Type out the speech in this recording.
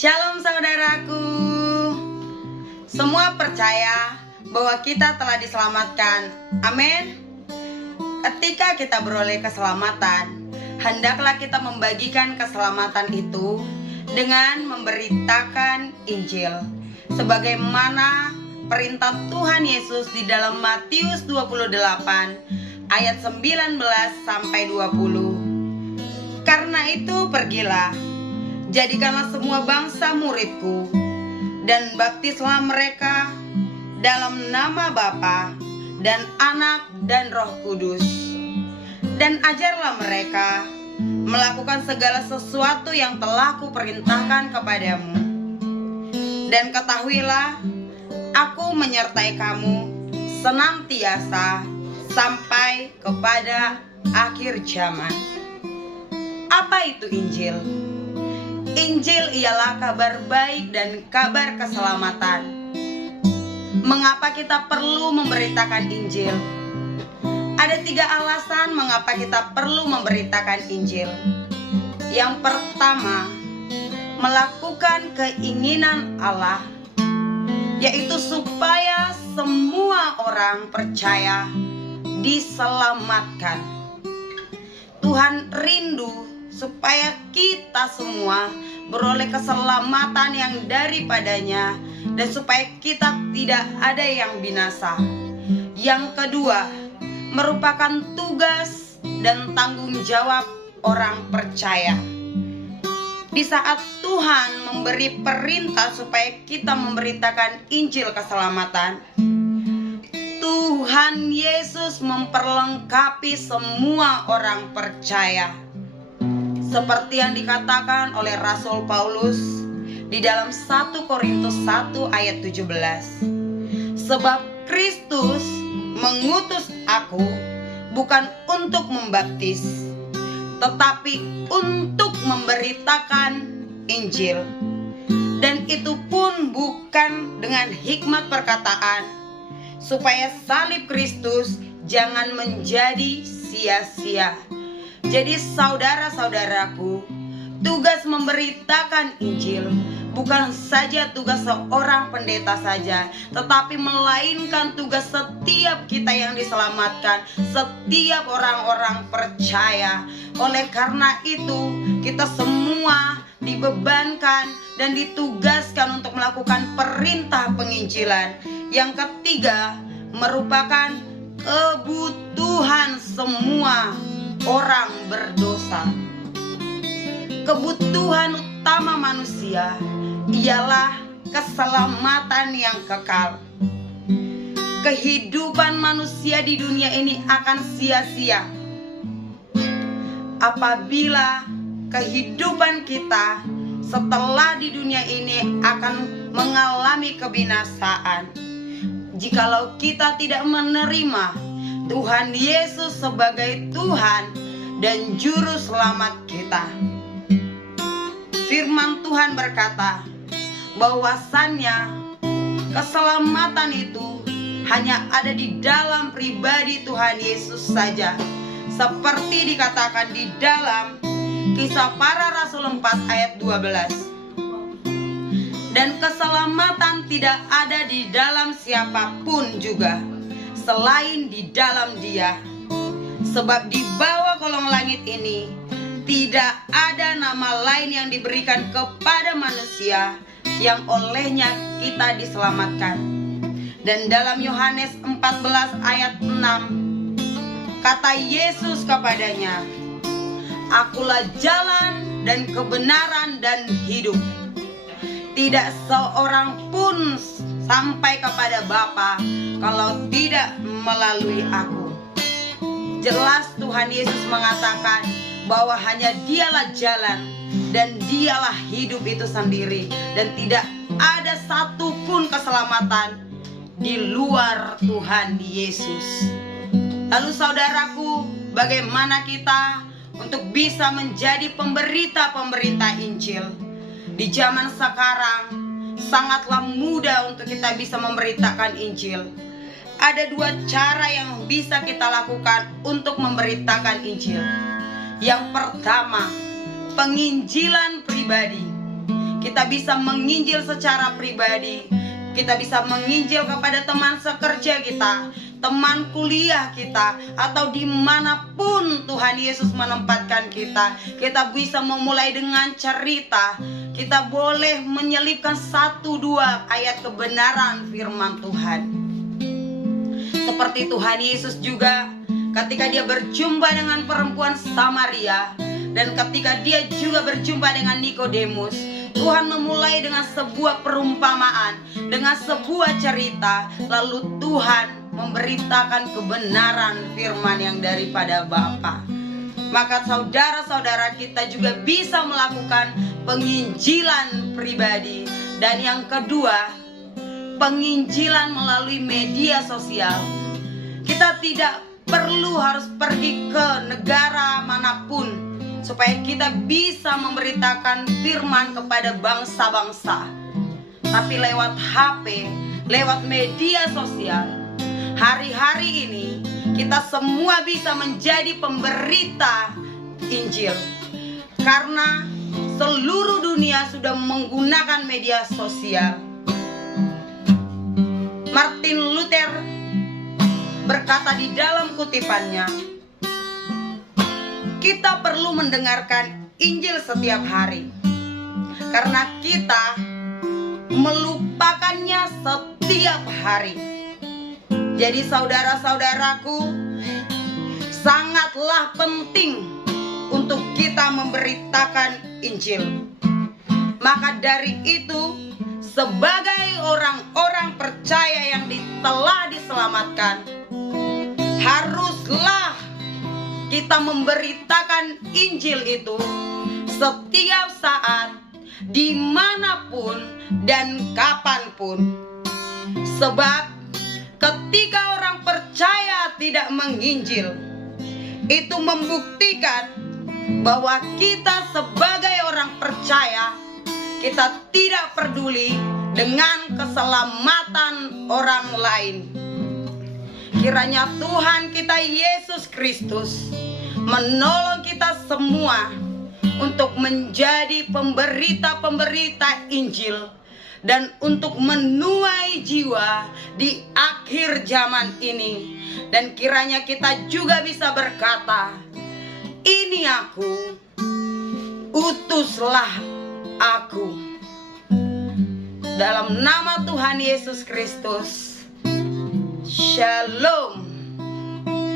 Shalom saudaraku. Semua percaya bahwa kita telah diselamatkan. Amin. Ketika kita beroleh keselamatan, hendaklah kita membagikan keselamatan itu dengan memberitakan Injil, sebagaimana perintah Tuhan Yesus di dalam Matius 28 ayat 19 sampai 20. Karena itu pergilah, jadikanlah semua bangsa muridku, dan baptislah mereka dalam nama Bapa dan Anak dan Roh Kudus, dan ajarlah mereka melakukan segala sesuatu yang telah kuperintahkan kepadamu. Dan ketahuilah, aku menyertai kamu senantiasa sampai kepada akhir zaman. Apa itu Injil? Injil ialah kabar baik dan kabar keselamatan. Mengapa kita perlu memberitakan Injil? Ada 3 alasan mengapa kita perlu memberitakan Injil. Yang pertama, melakukan keinginan Allah, yaitu supaya semua orang percaya diselamatkan. Tuhan rindu supaya kita semua beroleh keselamatan yang daripadanya, dan supaya kita tidak ada yang binasa. Yang kedua, merupakan tugas dan tanggung jawab orang percaya. Di saat Tuhan memberi perintah supaya kita memberitakan Injil keselamatan, Tuhan Yesus memperlengkapi semua orang percaya. Seperti yang dikatakan oleh Rasul Paulus di dalam 1 Korintus 1 ayat 17. Sebab Kristus mengutus aku bukan untuk membaptis, tetapi untuk memberitakan Injil. Dan itu pun bukan dengan hikmat perkataan, supaya salib Kristus jangan menjadi sia-sia. Jadi saudara-saudaraku, tugas memberitakan Injil bukan saja tugas seorang pendeta saja, tetapi melainkan tugas setiap kita yang diselamatkan, setiap orang-orang percaya. Oleh karena itu, kita semua dibebankan dan ditugaskan untuk melakukan perintah penginjilan. Yang ketiga, merupakan kebutuhan semua orang berdosa. Kebutuhan utama manusia ialah keselamatan yang kekal. Kehidupan manusia di dunia ini akan sia-sia apabila kehidupan kita setelah di dunia ini akan mengalami kebinasaan, jikalau kita tidak menerima Tuhan Yesus sebagai Tuhan dan Juru Selamat kita. Firman Tuhan berkata bahwasannya keselamatan itu hanya ada di dalam pribadi Tuhan Yesus saja, seperti dikatakan di dalam Kisah Para Rasul 4 ayat 12. Dan keselamatan tidak ada di dalam siapapun juga selain di dalam Dia. Sebab di bawah kolong langit ini tidak ada nama lain yang diberikan kepada manusia yang olehnya kita diselamatkan. Dan dalam Yohanes 14 ayat 6, kata Yesus kepadanya, "Akulah jalan dan kebenaran dan hidup. Tidak seorang pun sampai kepada Bapa kalau tidak melalui aku." Jelas Tuhan Yesus mengatakan bahwa hanya Dialah jalan dan Dialah hidup itu sendiri, dan tidak ada satupun keselamatan di luar Tuhan Yesus. Lalu saudaraku, bagaimana kita untuk bisa menjadi pemberita-pemberita Injil? Di zaman sekarang sangatlah mudah untuk kita bisa memberitakan Injil. Ada 2 cara yang bisa kita lakukan untuk memberitakan Injil. Yang pertama, penginjilan pribadi. kita bisa menginjil secara pribadi. Kita bisa menginjil kepada teman sekerja kita, teman kuliah kita, atau dimanapun Tuhan Yesus menempatkan kita. Kita bisa memulai dengan cerita. Kita boleh menyelipkan 1-2 ayat kebenaran firman Tuhan. Seperti Tuhan Yesus juga ketika dia berjumpa dengan perempuan Samaria, dan ketika dia juga berjumpa dengan Nikodemus, Tuhan memulai dengan sebuah perumpamaan, dengan sebuah cerita. Lalu Tuhan memberitakan kebenaran firman yang daripada Bapa. Maka saudara-saudara, kita juga bisa melakukan penginjilan pribadi. Dan yang kedua, penginjilan melalui media sosial. Kita tidak perlu harus pergi ke negara manapun supaya kita bisa memberitakan firman kepada bangsa-bangsa. Tapi lewat HP, lewat media sosial, hari-hari ini kita semua bisa menjadi pemberita Injil. Karena seluruh dunia sudah menggunakan media sosial. Martin Luther berkata di dalam kutipannya, kita perlu mendengarkan Injil setiap hari, karena kita melupakannya setiap hari. Jadi saudara-saudaraku, sangatlah penting untuk kita memberitakan Injil. Maka dari itu, sebagai orang-orang percaya yang telah diselamatkan, haruslah kita memberitakan Injil itu setiap saat, dimanapun dan kapanpun. Sebab ketika orang percaya tidak menginjil, itu membuktikan bahwa kita sebagai orang percaya, kita tidak peduli dengan keselamatan orang lain. Kiranya Tuhan kita Yesus Kristus menolong kita semua untuk menjadi pemberita-pemberita Injil, dan untuk menuai jiwa di akhir zaman ini. Dan kiranya kita juga bisa berkata, ini aku, utuslah aku. Dalam nama Tuhan Yesus Kristus. Shalom.